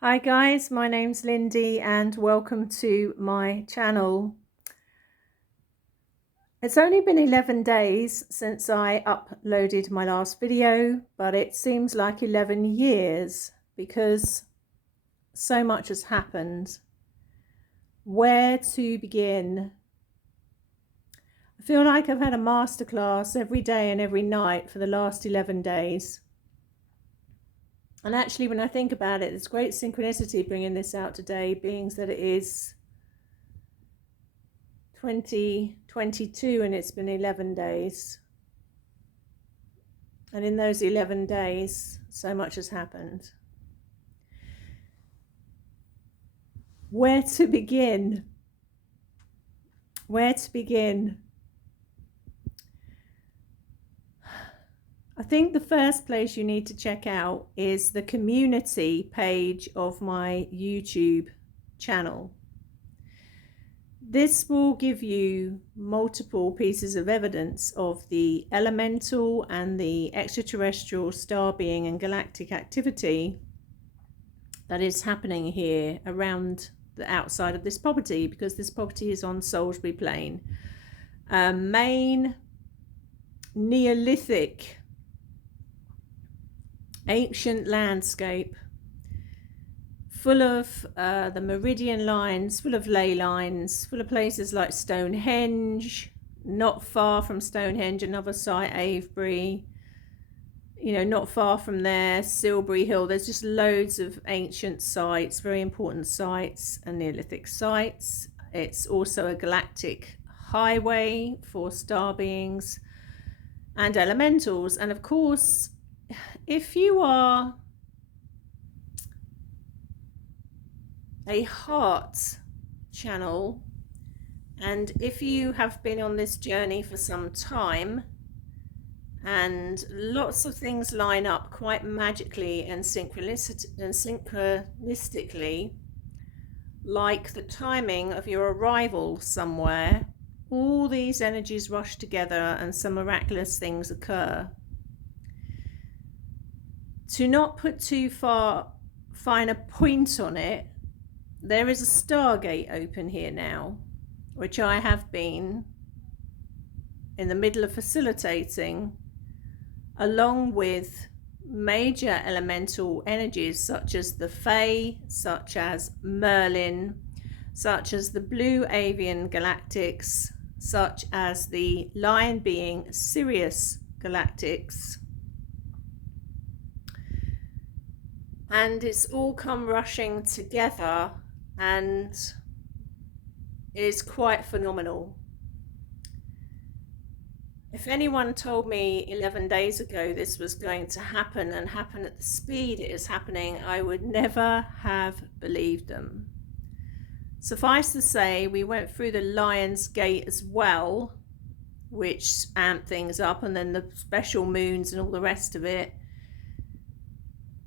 Hi guys, my name's Lindy and welcome to my channel. It's only been 11 days since I uploaded my last video, but it seems like 11 years because so much has happened. Where to begin? I feel like I've had a masterclass every day and every night for the last 11 days. And actually, when I think about it, it's great synchronicity bringing this out today, being that it is 2022 and it's been 11 days. And in those 11 days, so much has happened. Where to begin? Where to begin? I think the first place you need to check out is the community page of my YouTube channel. This will give you multiple pieces of evidence of the elemental and the extraterrestrial star being and galactic activity that is happening here around the outside of this property, because this property is on Salisbury Plain. Main Neolithic ancient landscape full of the meridian lines, full of ley lines, full of places like Stonehenge, not far from Stonehenge, another site, Avebury, not far from there, Salisbury Hill. There's just loads of ancient sites, very important sites and Neolithic sites. It's also a galactic highway for star beings and elementals. And of course, if you are a heart channel, and if you have been on this journey for some time, and lots of things line up quite magically and synchronistically, like the timing of your arrival somewhere, all these energies rush together and some miraculous things occur. To not put too fine a point on it, there is a Stargate Open here now, which I have been in the middle of facilitating, along with major elemental energies such as the Fae, such as Merlin, such as the Blue Avian Galactics, such as the Lion being Sirius Galactics. And it's all come rushing together and is quite phenomenal. If anyone told me 11 days ago this was going to happen and happen at the speed it is happening, I would never have believed them. Suffice to say, we went through the Lion's Gate as well, which amped things up, and then the special moons and all the rest of it.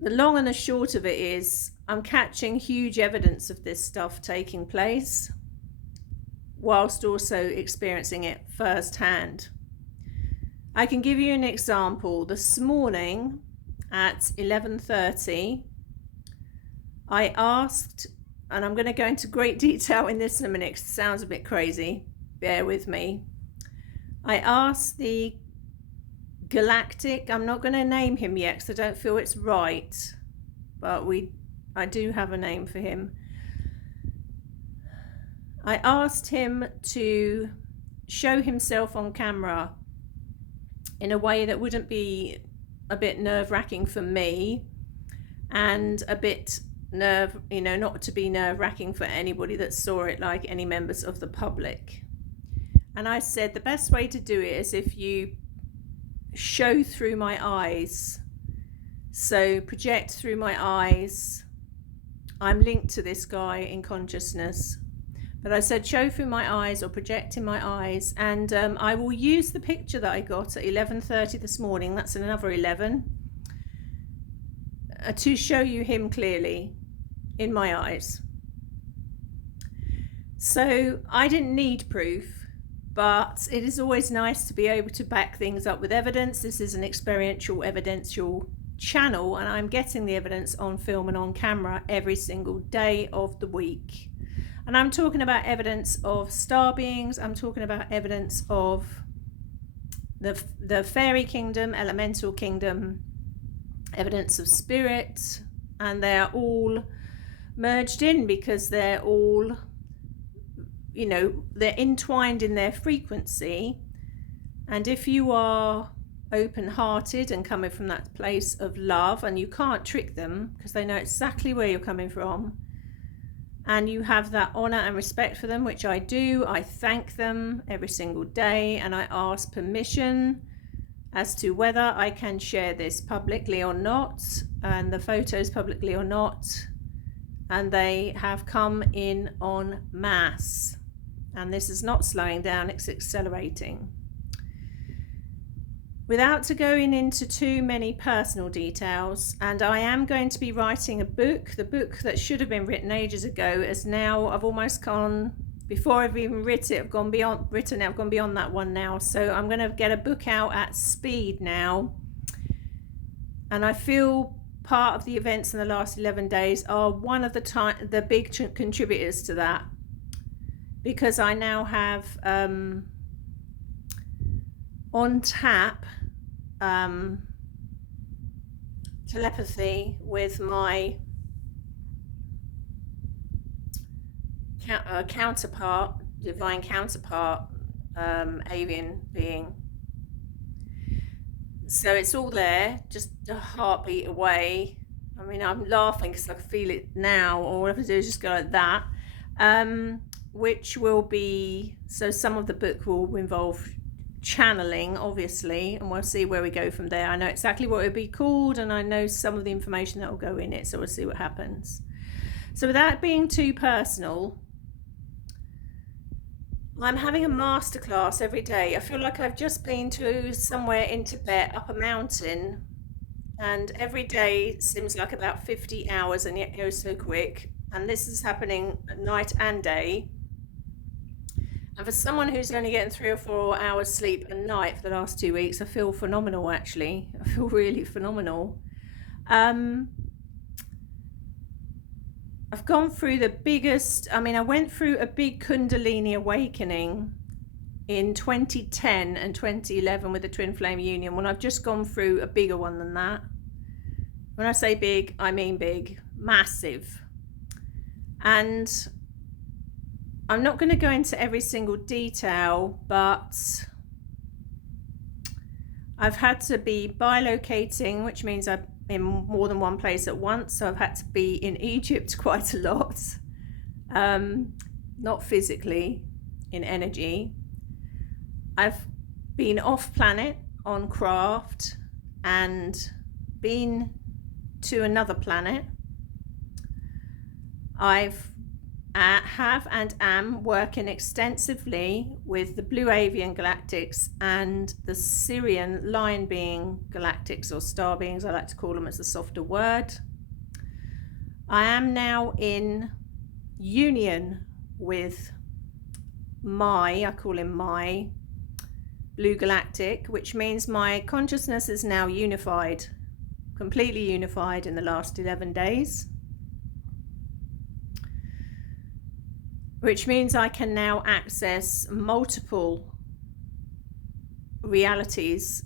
The long and the short of it is, I'm catching huge evidence of this stuff taking place, whilst also experiencing it firsthand. I can give you an example. This morning at 11:30, I asked, and I'm going to go into great detail in this in a minute because it sounds a bit crazy, bear with me. I asked the Galactic, I'm not going to name him yet because I don't feel it's right, but I do have a name for him. I asked him to show himself on camera in a way that wouldn't be a bit nerve-wracking for me, and a bit not to be nerve-wracking for anybody that saw it, like any members of the public. And I said the best way to do it is if you show through my eyes. So project through my eyes. I'm linked to this guy in consciousness, but I said show through my eyes or project in my eyes, and I will use the picture that I got at 11:30 this morning, that's another 11, to show you him clearly in my eyes. So I didn't need proof, but it is always nice to be able to back things up with evidence. This is an experiential evidential channel, and I'm getting the evidence on film and on camera every single day of the week. And I'm talking about evidence of star beings, I'm talking about evidence of the fairy kingdom, elemental kingdom, evidence of spirit, and they're all merged in because they're all, you know, they're entwined in their frequency. And if you are open-hearted and coming from that place of love, and you can't trick them because they know exactly where you're coming from, and you have that honor and respect for them, which I do, I thank them every single day, and I ask permission as to whether I can share this publicly or not, and the photos publicly or not. And they have come in en masse, and this is not slowing down, it's accelerating. Without going into too many personal details, and I am going to be writing a book. The book that should have been written ages ago is now, I've almost gone, before I've even written it, I've gone beyond that one now. So I'm going to get a book out at speed now. And I feel part of the events in the last 11 days are one of the big contributors to that, because I now have on tap telepathy with my counterpart, divine counterpart, avian being. So it's all there, just a heartbeat away. I mean, I'm laughing because I can feel it now, or what I have to do is just go like that, which will be, so some of the book will involve channeling, obviously, and we'll see where we go from there. I know exactly what it will be called, and I know some of the information that will go in it, so we'll see what happens. So without being too personal, I'm having a masterclass every day. I feel like I've just been to somewhere in Tibet, up a mountain, and every day seems like about 50 hours, and yet goes so quick. And this is happening at night and day. And for someone who's only getting 3 or 4 hours sleep a night for the last 2 weeks, I feel phenomenal, actually. I feel really phenomenal. I've gone through the biggest, I went through a big Kundalini awakening in 2010 and 2011 with the Twin Flame Union, when I've just gone through a bigger one than that. When I say big, I mean big, massive. And I'm not going to go into every single detail, but I've had to be bilocating, which means I'm in more than one place at once. So I've had to be in Egypt quite a lot, not physically, in energy. I've been off planet on craft and been to another planet. I've have and am working extensively with the Blue Avian Galactics and the Syrian Lion Being Galactics, or Starbeings, I like to call them, as a softer word. I am now in union with I call him my Blue Galactic, which means my consciousness is now unified, completely unified in the last 11 days. Which means I can now access multiple realities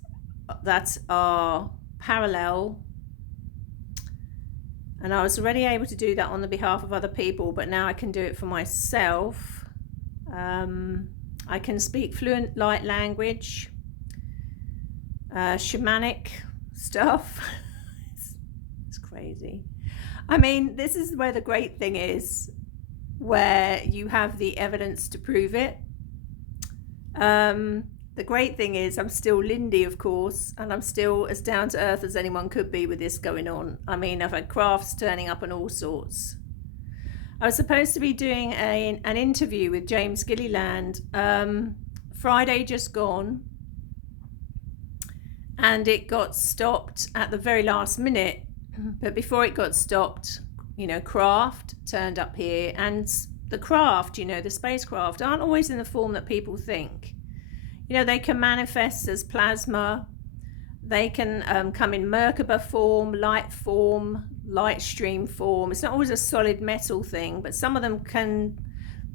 that are parallel. And I was already able to do that on the behalf of other people, but now I can do it for myself. I can speak fluent light language, shamanic stuff. It's crazy. This is where the great thing is, where you have the evidence to prove it. The great thing is I'm still Lindy, of course, and I'm still as down to earth as anyone could be with this going on. I've had crafts turning up and all sorts. I was supposed to be doing an interview with James Gilliland Friday just gone, and it got stopped at the very last minute. But before it got stopped, craft turned up here, and the craft, the spacecraft, aren't always in the form that people think. They can manifest as plasma, They can come in Merkaba form, light stream form. It's not always a solid metal thing, but some of them can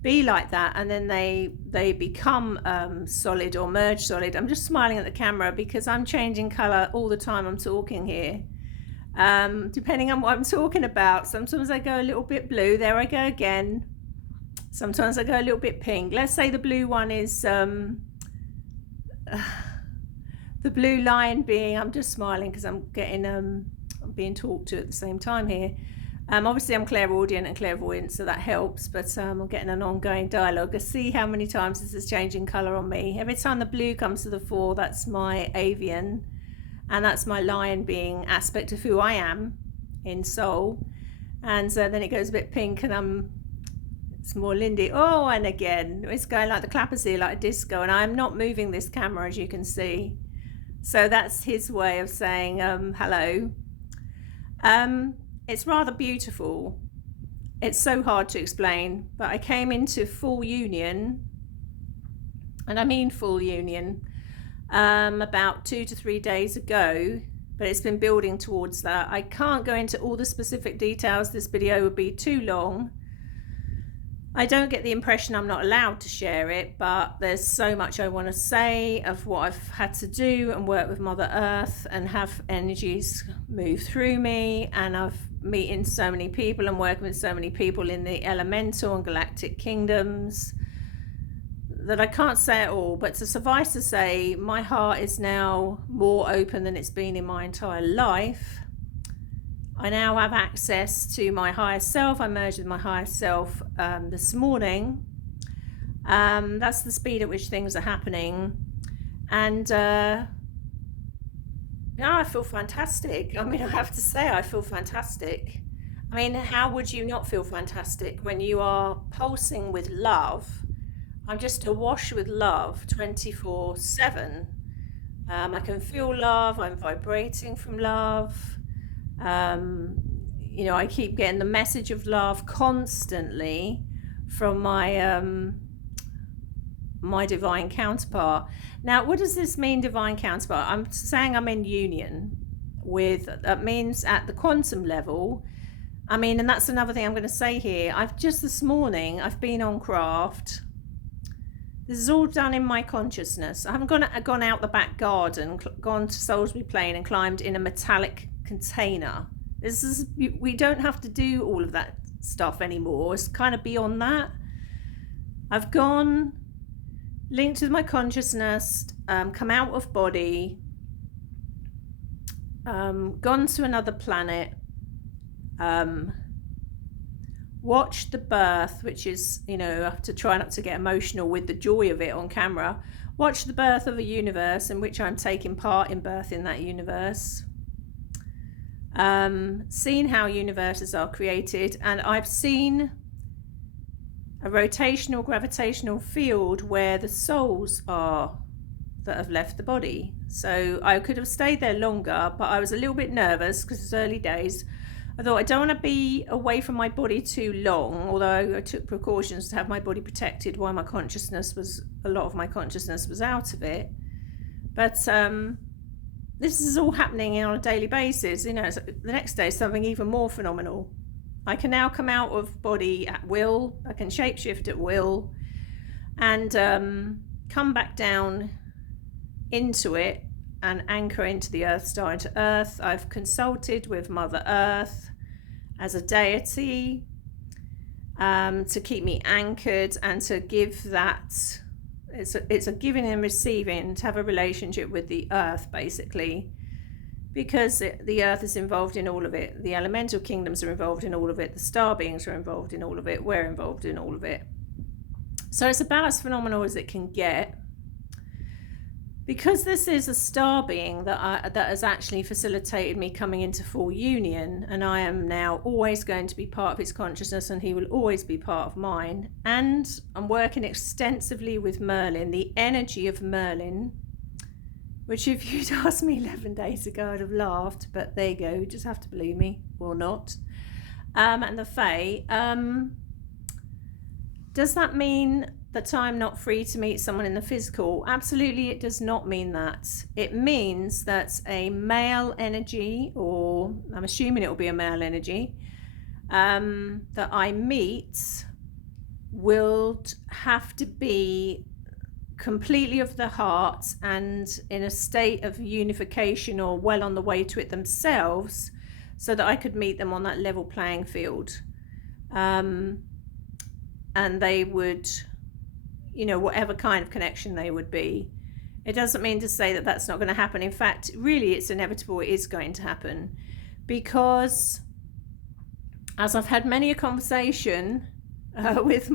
be like that, and then they become solid or merge solid. I'm just smiling at the camera because I'm changing color all the time I'm talking here, depending on what I'm talking about. Sometimes I go a little bit blue, there I go again. Sometimes I go a little bit pink. Let's say the blue one is the blue line being, I'm just smiling because I'm getting I'm being talked to at the same time here. Obviously I'm clairaudient and clairvoyant, so that helps, but I'm getting an ongoing dialogue. I see how many times this is changing colour on me. Every time the blue comes to the fore, that's my avian, and that's my lion being aspect of who I am in soul. And then it goes a bit pink, and it's more Lindy. Oh, and again, it's going like the clappers here, like a disco, and I'm not moving this camera, as you can see. So that's his way of saying hello. It's rather beautiful. It's so hard to explain, but I came into full union, and I mean full union, about 2 to 3 days ago, but it's been building towards that. I can't go into all the specific details. This video would be too long. I don't get the impression I'm not allowed to share it, but there's so much I want to say of what I've had to do and work with Mother Earth and have energies move through me, and I've meeting so many people and working with so many people in the elemental and galactic kingdoms that I can't say it all. But to suffice to say, my heart is now more open than it's been in my entire life. I now have access to my higher self. I merged with my higher self this morning. That's the speed at which things are happening. And yeah, I feel fantastic. I mean, I have to say, I feel fantastic. I mean, how would you not feel fantastic when you are pulsing with love? I'm just awash with love 24/7. I can feel love. I'm vibrating from love. You know, I keep getting the message of love constantly from my divine counterpart. Now, what does this mean, divine counterpart? I'm saying I'm in union with, that means at the quantum level. I mean, and that's another thing I'm going to say here. This morning, I've been on craft. This is all done in my consciousness. I haven't gone out the back garden, gone to Salisbury Plain and climbed in a metallic container. We don't have to do all of that stuff anymore. It's kind of beyond that. I've gone, linked with my consciousness, come out of body, gone to another planet, watched the birth, which is, you know, I have to try not to get emotional with the joy of it on camera. Watch the birth of a universe in which I'm taking part in birthing that universe. Seen how universes are created, and I've seen a rotational gravitational field where the souls are that have left the body. So I could have stayed there longer, but I was a little bit nervous because it's early days. I thought I don't want to be away from my body too long, although I took precautions to have my body protected while a lot of my consciousness was out of it. But this is all happening on a daily basis. You know, the next day is something even more phenomenal. I can now come out of body at will. I can shapeshift at will and come back down into it and anchor into the earth, star into earth. I've consulted with Mother Earth as a deity to keep me anchored and to give that, it's a giving and receiving, to have a relationship with the earth, basically, because the earth is involved in all of it. The elemental kingdoms are involved in all of it. The star beings are involved in all of it. We're involved in all of it. So it's about as phenomenal as it can get. Because this is a star being that has actually facilitated me coming into full union, and I am now always going to be part of his consciousness, and he will always be part of mine. And I'm working extensively with Merlin, the energy of Merlin, which if you'd asked me 11 days ago, I'd have laughed, but there you go, you just have to believe me, or not. And the Fae. Does that mean that I'm not free to meet someone in the physical. Absolutely, it does not mean that. It means that a male energy, or I'm assuming it will be a male energy, that I meet will have to be completely of the heart and in a state of unification or well on the way to it themselves, so that I could meet them on that level playing field. And they would, whatever kind of connection they would be. It doesn't mean to say that that's not going to happen. In fact, really, it's inevitable. It is going to happen, because as I've had many a conversation with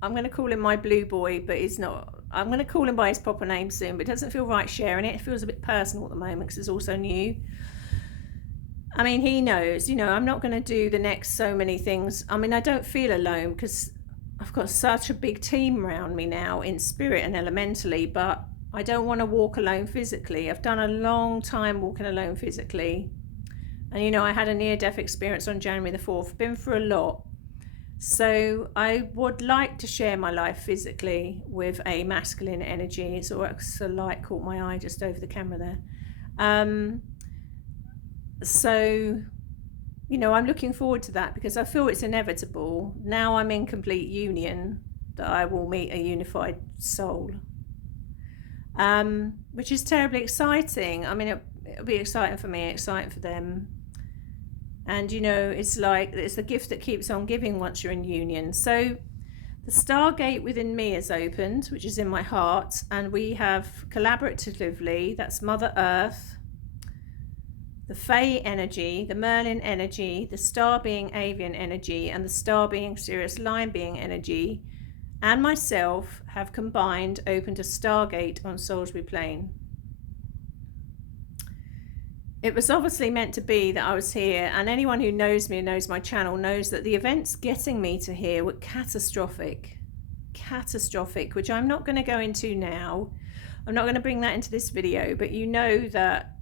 I'm going to call him my blue boy, but he's not. I'm going to call him by his proper name soon, but it doesn't feel right sharing it. It feels a bit personal at the moment because it's also new. I mean, he knows, I'm not going to do the next so many things. I mean, I don't feel alone because I've got such a big team around me now in spirit and elementally, but I don't want to walk alone physically. I've done a long time walking alone physically. And, I had a near-death experience on January the 4th, been through a lot. So I would like to share my life physically with a masculine energy. It's a light caught my eye just over the camera there. So, I'm looking forward to that because I feel it's inevitable. Now I'm in complete union that I will meet a unified soul, which is terribly exciting. I mean, it'll be exciting for me, exciting for them. And, it's like, it's the gift that keeps on giving once you're in union. So the Stargate within me is opened, which is in my heart. And we have collaboratively, that's Mother Earth, the Fae energy, the Merlin energy, the Star Being Avian energy, and the Star Being Sirius Line Being energy, and myself have combined, opened a Stargate on Salisbury Plain. It was obviously meant to be that I was here, and anyone who knows me and knows my channel knows that the events getting me to here were catastrophic, which I'm not going to go into now. I'm not going to bring that into this video, but that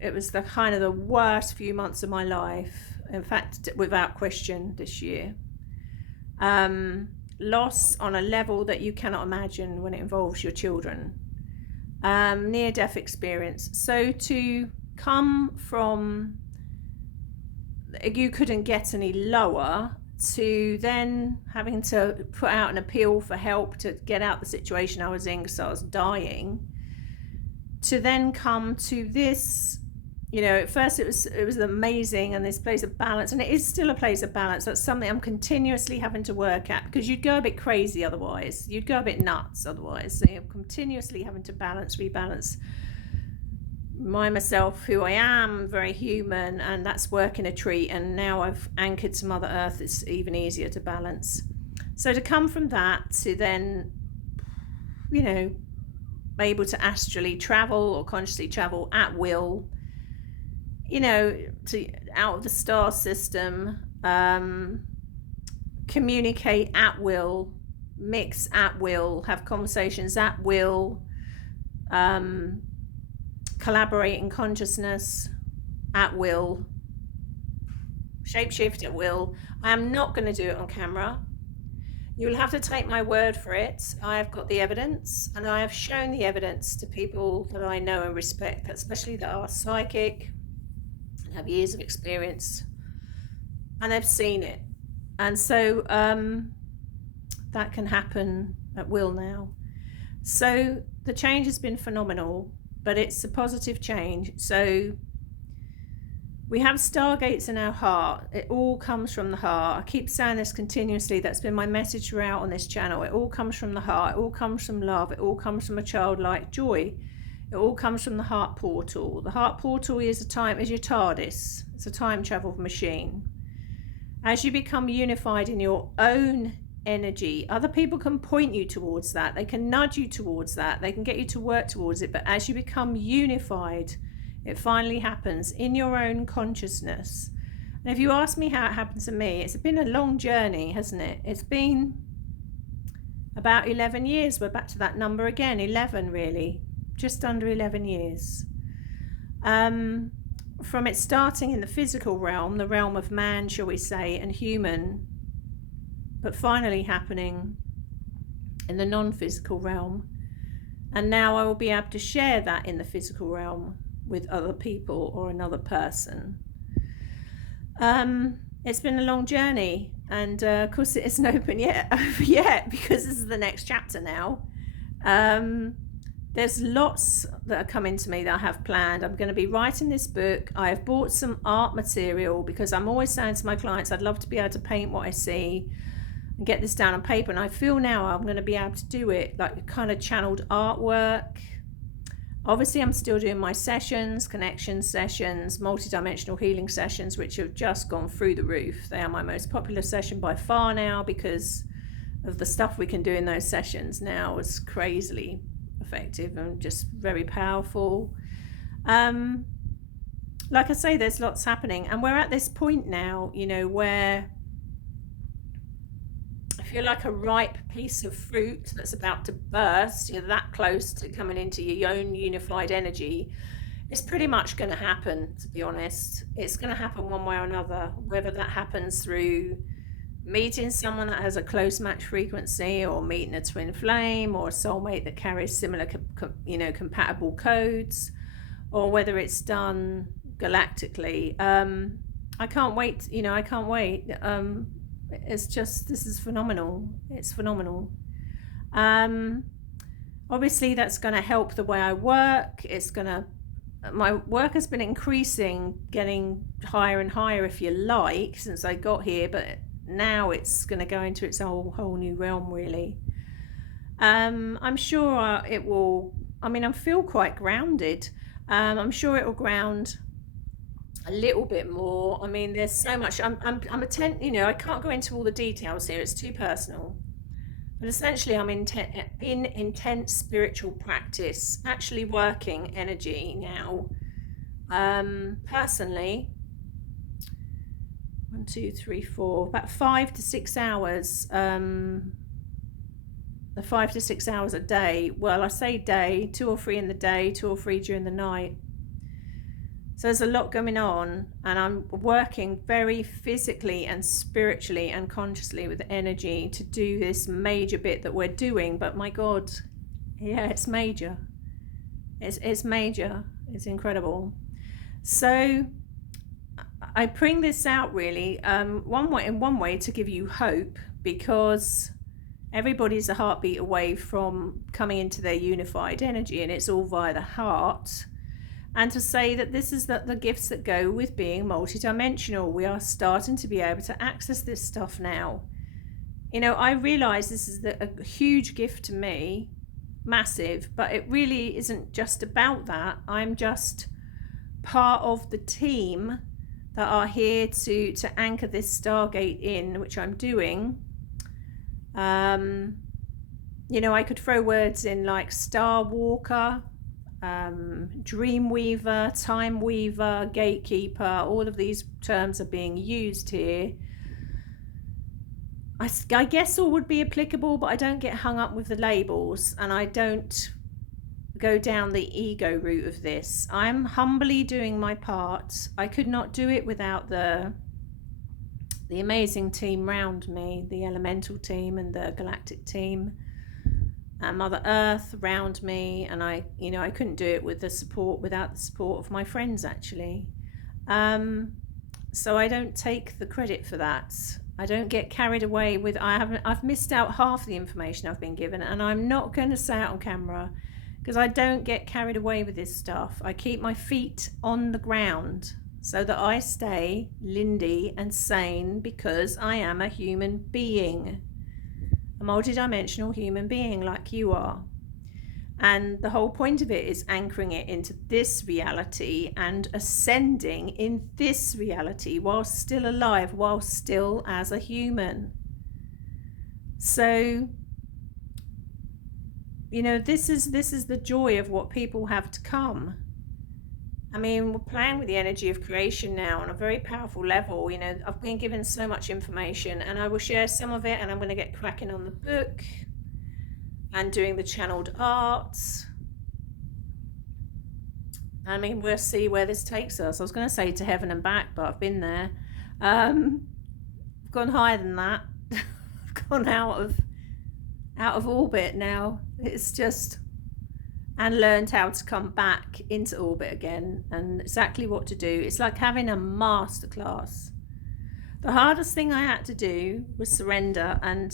it was the kind of the worst few months of my life, in fact, without question, this year. Loss on a level that you cannot imagine when it involves your children. Near-death experience. So to come from you couldn't get any lower to then having to put out an appeal for help to get out the situation I was in because I was dying, to then come to this, at first it was amazing, and this place of balance, and it is still a place of balance. That's something I'm continuously having to work at, because you'd go a bit crazy otherwise, you'd go a bit nuts otherwise. So you're continuously having to rebalance myself, who I am, very human, and that's working a treat. And now I've anchored to Mother Earth, it's even easier to balance. So to come from that to then, able to astrally travel or consciously travel at will, to out of the star system, communicate at will, mix at will, have conversations at will, collaborate in consciousness at will, shapeshift at will. I am not going to do it on camera. You will have to take my word for it. I have got the evidence, and I have shown the evidence to people that I know and respect, especially that are psychic and have years of experience, and they've seen it. And so that can happen at will now. So the change has been phenomenal, but it's a positive change. So we have stargates in our heart. It all comes from the heart. I keep saying this continuously. That's been my message throughout on this channel. It all comes from the heart. It all comes from love. It all comes from a childlike joy. It all comes from the heart portal. The heart portal is your TARDIS. It's a time travel machine. As you become unified in your own energy, other people can point you towards that. They can nudge you towards that. They can get you to work towards it. But as you become unified, it finally happens in your own consciousness. And if you ask me how it happened to me, it's been a long journey, hasn't it? It's been about 11 years. We're back to that number again, 11 really, just under 11 years. From it starting in the physical realm, the realm of man, shall we say, and human, but finally happening in the non-physical realm. And now I will be able to share that in the physical realm with other people or another person. It's been a long journey, and of course it isn't open yet, because this is the next chapter now. There's lots that are coming to me that I have planned. I'm going to be writing this book. I have bought some art material because I'm always saying to my clients, I'd love to be able to paint what I see and get this down on paper. And I feel now I'm going to be able to do it like kind of channeled artwork. Obviously, I'm still doing my sessions, connection sessions, multidimensional healing sessions, which have just gone through the roof. They are my most popular session by far now because of the stuff we can do in those sessions now. It's crazily effective and just very powerful. Like I say, there's lots happening, and we're at this point now, where if you're like a ripe piece of fruit that's about to burst, you're that close to coming into your own unified energy. It's pretty much going to happen, to be honest. It's going to happen one way or another, whether that happens through meeting someone that has a close match frequency, or meeting a twin flame, or a soulmate that carries similar compatible codes, or whether it's done galactically. I can't wait. I can't wait. It's just, this is phenomenal. It's phenomenal. Obviously that's going to help the way I work. My work has been increasing, getting higher and higher, if you like, since I got here, but now it's going to go into its whole new realm, really. I'm sure it will. I feel quite grounded. I'm sure it will ground a little bit more. There's so much. I can't go into all the details here. It's too personal. But essentially, I'm in intense spiritual practice, actually working energy now. Personally, 1, 2, 3, 4, about 5 to 6 hours. The 5 to 6 hours a day. Well, I say day, 2 or 3 in the day, 2 or 3 during the night. So there's a lot going on, and I'm working very physically and spiritually and consciously with energy to do this major bit that we're doing. But my God, yeah, it's major. It's major. It's incredible. So I bring this out really in one way to give you hope, because everybody's a heartbeat away from coming into their unified energy, and it's all via the heart. And to say that this is the gifts that go with being multidimensional. We are starting to be able to access this stuff now. I realize this is a huge gift to me, massive, but it really isn't just about that. I'm just part of the team that are here to anchor this Stargate in, which I'm doing. I could throw words in like Star Walker, Dream Weaver, Time Weaver, Gatekeeper. All of these terms are being used here. I guess all would be applicable, but I don't get hung up with the labels, and I don't go down the ego route of this. I'm humbly doing my part. I could not do it without the amazing team around me, the elemental team and the galactic team, and Mother Earth around me, and I couldn't do it without the support of my friends, actually. So I don't take the credit for that. I don't get carried away with. I've missed out half the information I've been given, and I'm not going to say it on camera, because I don't get carried away with this stuff. I keep my feet on the ground so that I stay Lindy and sane, because I am a human being. A multidimensional human being like you are. And the whole point of it is anchoring it into this reality and ascending in this reality while still alive, while still as a human. So, this is the joy of what people have to come. We're playing with the energy of creation now on a very powerful level. I've been given so much information, and I will share some of it, and I'm going to get cracking on the book and doing the channeled arts. We'll see where this takes us. I was going to say to heaven and back, but I've been there. I've gone higher than that. I've gone out out of orbit now. It's just, and learned how to come back into orbit again and exactly what to do. It's like having a masterclass. The hardest thing I had to do was surrender, and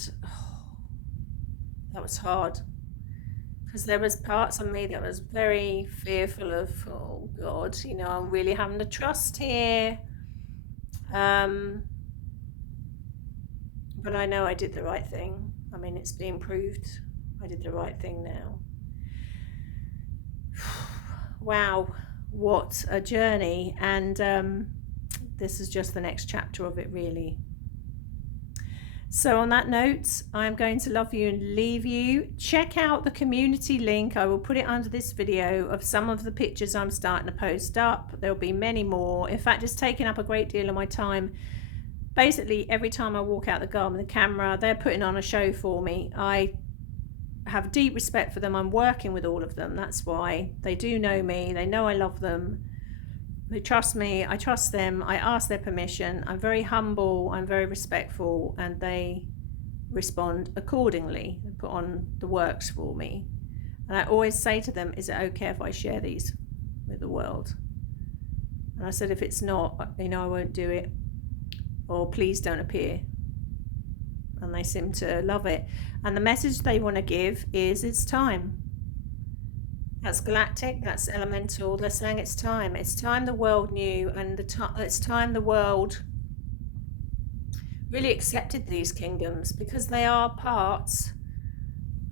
that was hard, because there was parts of me that was very fearful of, oh God, you know, I'm really having to trust here. But I know I did the right thing. I mean, it's been proved I did the right thing now. Wow, what a journey. And this is just the next chapter of it, really. So on that note, I'm going to love you and leave you. Check out the community link. I will put it under this video of some of the pictures I'm starting to post up. There'll be many more. In fact, it's taken up a great deal of my time. Basically, every time I walk out the garden with the camera, they're putting on a show for me. I have deep respect for them. I'm working with all of them. That's why. They do know me. They know I love them. They trust me. I trust them. I ask their permission. I'm very humble. I'm very respectful, and they respond accordingly. They put on the works for me. And I always say to them, is it okay if I share these with the world? And I said, if it's not, you know, I won't do it. Or please don't appear. And they seem to love it. And the message they want to give is, it's time. That's galactic, that's elemental. They're saying it's time. It's time the world knew, and it's time the world really accepted these kingdoms, because they are parts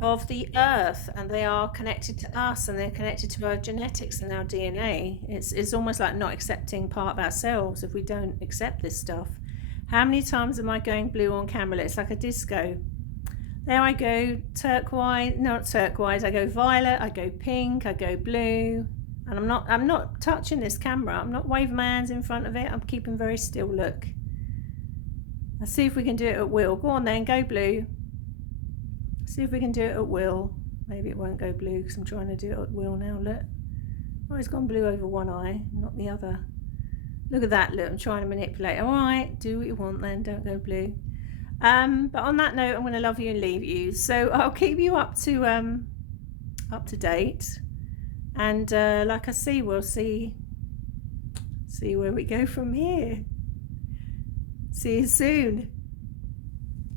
of the earth, and they are connected to us, and they're connected to our genetics and our DNA. It's almost like not accepting part of ourselves if we don't accept this stuff. How many times am I going blue on camera? It's like a disco. There I go, turquoise, not turquoise, I go violet, I go pink, I go blue. And I'm not touching this camera. I'm not waving my hands in front of it. I'm keeping very still, look. Let's see if we can do it at will. Go on then, go blue. See if we can do it at will. Maybe it won't go blue because I'm trying to do it at will now, look. Oh, it's gone blue over one eye, not the other. Look at that, look, I'm trying to manipulate. All right, do what you want then, don't go blue. But on that note, I'm going to love you and leave you. So I'll keep you up to date, and like I say, we'll see where we go from here. See you soon.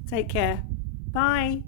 Take care. Bye.